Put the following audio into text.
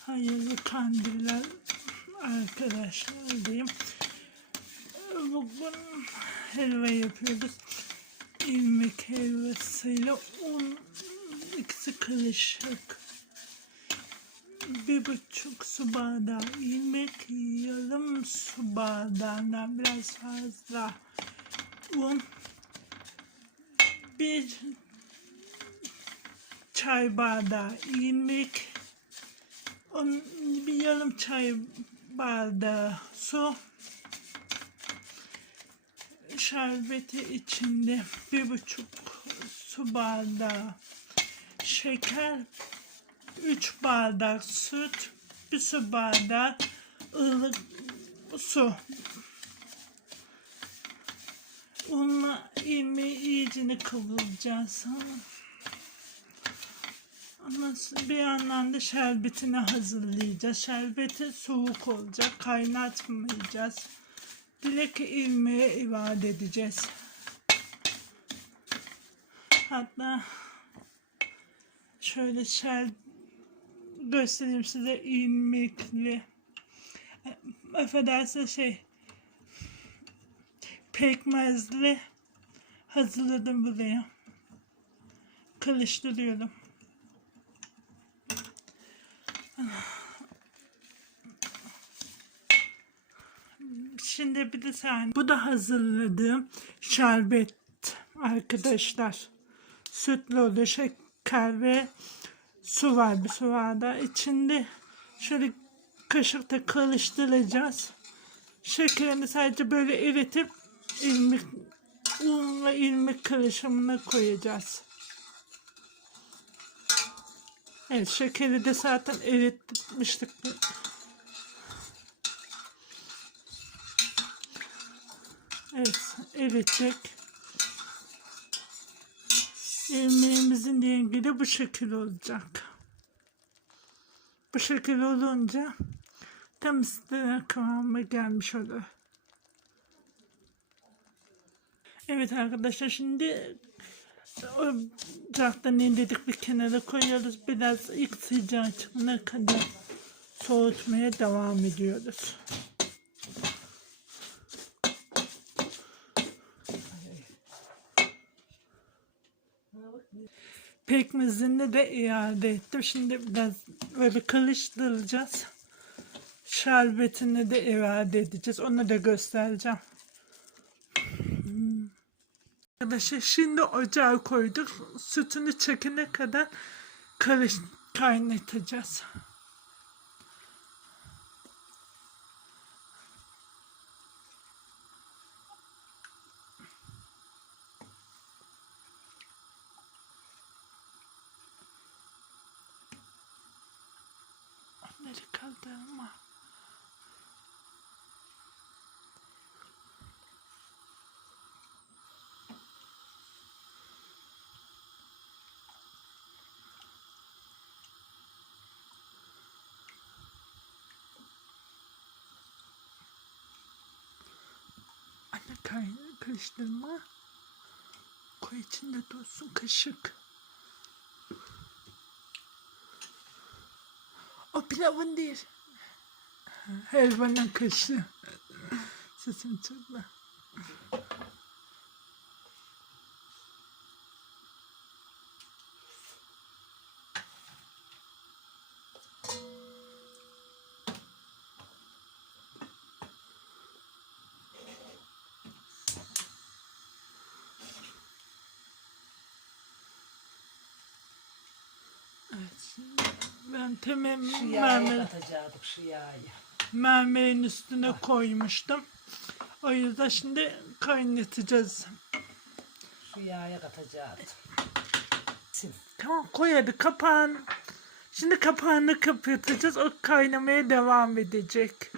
Hayırlı kandiller arkadaşlar diyeyim. Bugün helva yapıyoruz. İlmek helvasıyla un ikisi karışık. Bir buçuk su bardağı ilmek, yarım su bardağından biraz fazla un, bir çay bardağı ilmek, on, bir yarım çay bardağı su, şerbeti içinde bir buçuk su bardağı şeker, 3 bardak süt, bir su bardağı ılık su. Unla ilmeği iyicini kıvıracağız. Sonra bir yandan da şerbetini hazırlayacağız. Şerbeti soğuk olacak. Kaynatmayacağız. Dilek ilmeğe ilave edeceğiz. Hatta şöyle şer göstereyim size ilmekli. E, Affedersin şey pekmezli hazırladım buraya. Karıştırıyorum. Şimdi bir de saniye. Bu da hazırladığım şerbet arkadaşlar. Sütlü. Şeker ve su var bir su bardağı. İçinde şöyle kaşıkta karıştıracağız. Şekerini sadece böyle eritip ilmik un ve ilmik karışımına koyacağız. Evet şekeri de zaten eritmiştik. Evet erittik. İlmeğimizin rengi de bu şekil olacak. Bu şekil olunca tam istenen kıvama gelmiş olur. Evet arkadaşlar şimdi ocaktan indirdik bir kenara koyuyoruz. Biraz ilk sıcağı çıkana kadar soğutmaya devam ediyoruz. Pekmezini de iade ettim. Şimdi biraz böyle karıştıracağız. Şerbetini de iade edeceğiz. Onu da göstereceğim. Arkadaşlar şimdi ocağa koyduk. Sütünü çekene kadar karış kaynatacağız. Onları kaldırma. Anne kay karıştırma. Koy içinde dursun kaşık. O pilavın değil. Helvanın kaşığı. Sesim çıkma. Evet, şimdi Şu yağı mermer, şu yağı. mermerin üstüne koymuştum. O yüzden şimdi kaynatacağız. Şu yağı katacaktık. Sim. Tamam koy hadi kapağını. Şimdi kapağını kapatacağız. O kaynamaya devam edecek.